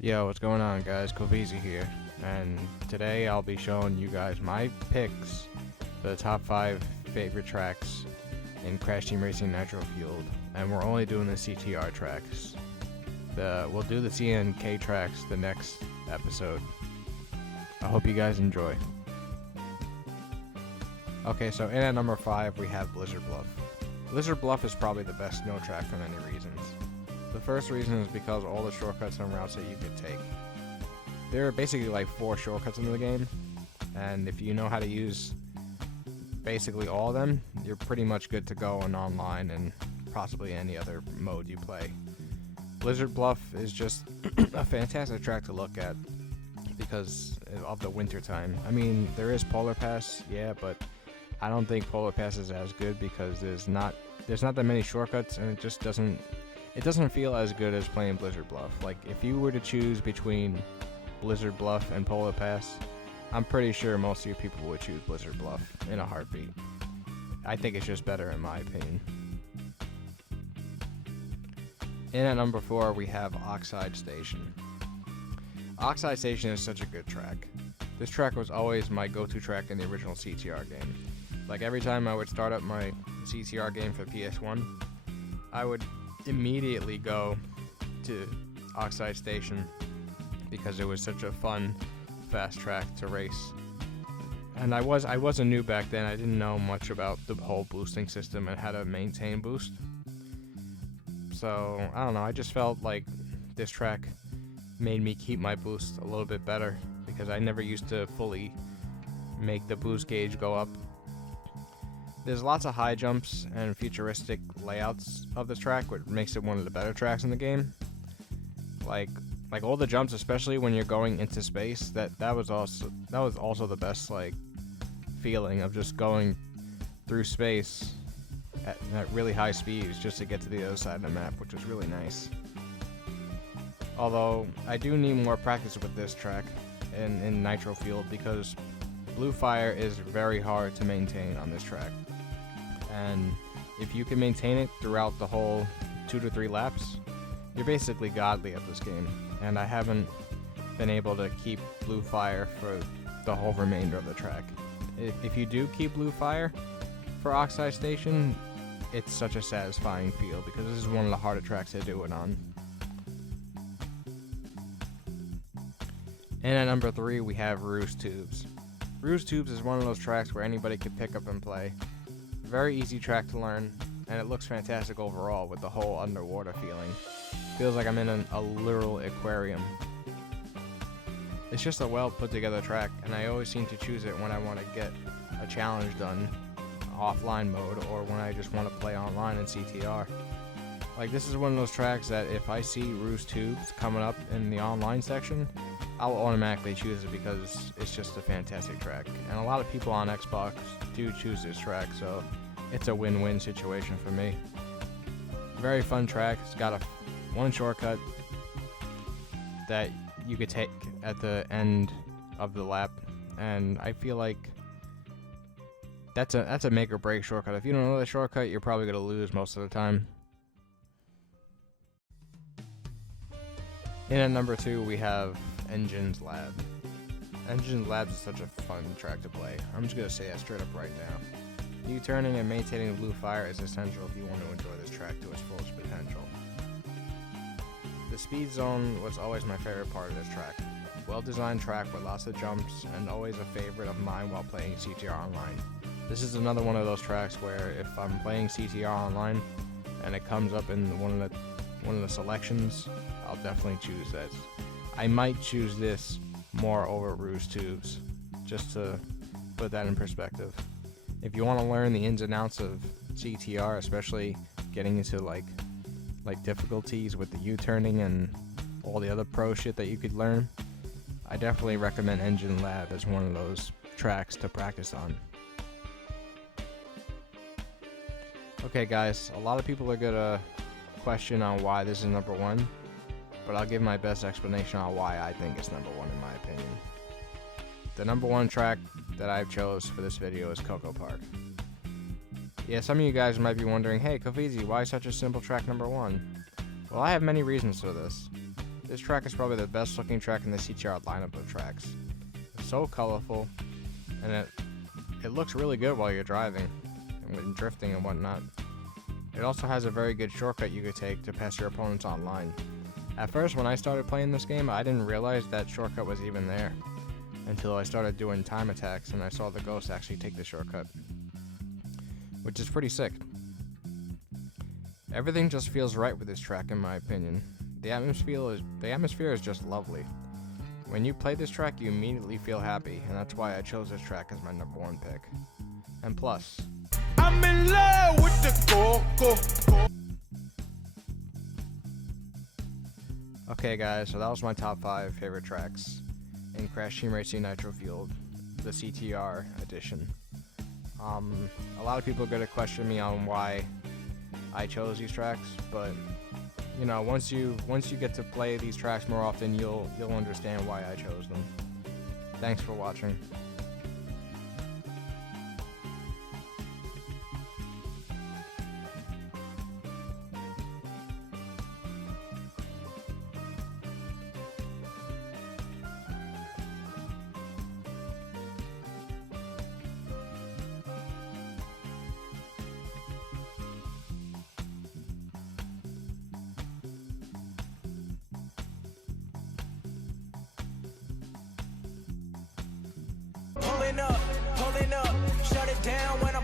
Yo, what's going on, guys? Kofize here, and today I'll be showing you guys my picks for the top 5 favorite tracks in Crash Team Racing Nitro Fueled, and we're only doing the CTR tracks. We'll do the CNK tracks the next episode. I hope you guys enjoy. Okay, so in at number 5 we have Blizzard Bluff. Blizzard Bluff is probably the best snow track for many reasons. The first reason is because all the shortcuts and routes that you could take. There are basically like 4 shortcuts in the game, and if you know how to use basically all of them, you're pretty much good to go on online and possibly any other mode you play. Blizzard Bluff is just a fantastic track to look at because of the winter time. I mean, there is Polar Pass, yeah, but I don't think Polar Pass is as good because there's not that many shortcuts, and it just doesn't feel as good as playing Blizzard Bluff. Like, if you were to choose between Blizzard Bluff and Polar Pass, I'm pretty sure most of you people would choose Blizzard Bluff in a heartbeat. I think it's just better in my opinion. In at number 4, we have Oxides Station. Oxides Station is such a good track. This track was always my go-to track in the original CTR game. Like, every time I would start up my CTR game for PS1, I would immediately go to Oxides Station because it was such a fun, fast track to race. And I was a noob back then. I didn't know much about the whole boosting system and how to maintain boost. So, I don't know, I just felt like this track made me keep my boost a little bit better because I never used to fully make the boost gauge go up. There's lots of high jumps and futuristic layouts of this track, which makes it one of the better tracks in the game. Like all the jumps, especially when you're going into space, that was also the best like feeling of just going through space at really high speeds just to get to the other side of the map, which was really nice. Although I do need more practice with this track in Nitro Fueled because Blue Fire is very hard to maintain on this track. And if you can maintain it throughout the whole 2 to 3 laps, you're basically godly at this game. And I haven't been able to keep Blue Fire for the whole remainder of the track. If you do keep Blue Fire for Oxide Station, it's such a satisfying feel because this is one of the harder tracks to do it on. And at number 3, we have Rouge Tubes. Rouge Tubes is one of those tracks where anybody could pick up and play. Very easy track to learn, and it looks fantastic overall with the whole underwater feeling. Feels like I'm in a literal aquarium. It's just a well put together track, and I always seem to choose it when I want to get a challenge done offline mode or when I just want to play online in CTR. Like, this is one of those tracks that if I see Rouge Tubes coming up in the online section, I'll automatically choose it because it's just a fantastic track. And a lot of people on Xbox do choose this track, so it's a win-win situation for me. Very fun track. It's got one shortcut that you could take at the end of the lap, and I feel like that's a make or break shortcut. If you don't know the shortcut, you're probably gonna lose most of the time. In at number 2, we have Engines Lab. Engines Lab is such a fun track to play. I'm just gonna say that straight up right now. U-turning and maintaining Blue Fire is essential if you want to enjoy this track to its fullest potential. The speed zone was always my favorite part of this track. Well-designed track with lots of jumps and always a favorite of mine while playing CTR Online. This is another one of those tracks where if I'm playing CTR Online and it comes up in one of the selections, I'll definitely choose this. I might choose this more over Rouge Tubes, just to put that in perspective. If you want to learn the ins and outs of CTR, especially getting into like difficulties with the U-turning and all the other pro shit that you could learn, I definitely recommend Engine Lab as one of those tracks to practice on. Okay guys, a lot of people are gonna question on why this is number 1, but I'll give my best explanation on why I think it's number 1 in my opinion. The number 1 track that I've chose for this video is Coco Park. Yeah, some of you guys might be wondering, hey Kofize, why such a simple track number 1? Well, I have many reasons for this. This track is probably the best looking track in the CTR lineup of tracks. It's so colorful, and it looks really good while you're driving and when drifting and whatnot. It also has a very good shortcut you could take to pass your opponents online. At first, when I started playing this game, I didn't realize that shortcut was even there until I started doing time attacks and I saw the ghost actually take the shortcut, which is pretty sick. Everything just feels right with this track in my opinion. The atmosphere is just lovely. When you play this track, you immediately feel happy, and that's why I chose this track as my #1 pick. And plus, I'm in love with the Coco. Okay guys, so that was my top 5 favorite tracks in Crash Team Racing Nitro Fueled, the CTR edition. A lot of people are going to question me on why I chose these tracks, but you know, once you get to play these tracks more often, you'll understand why I chose them. Thanks for watching. Pulling up, shut it down when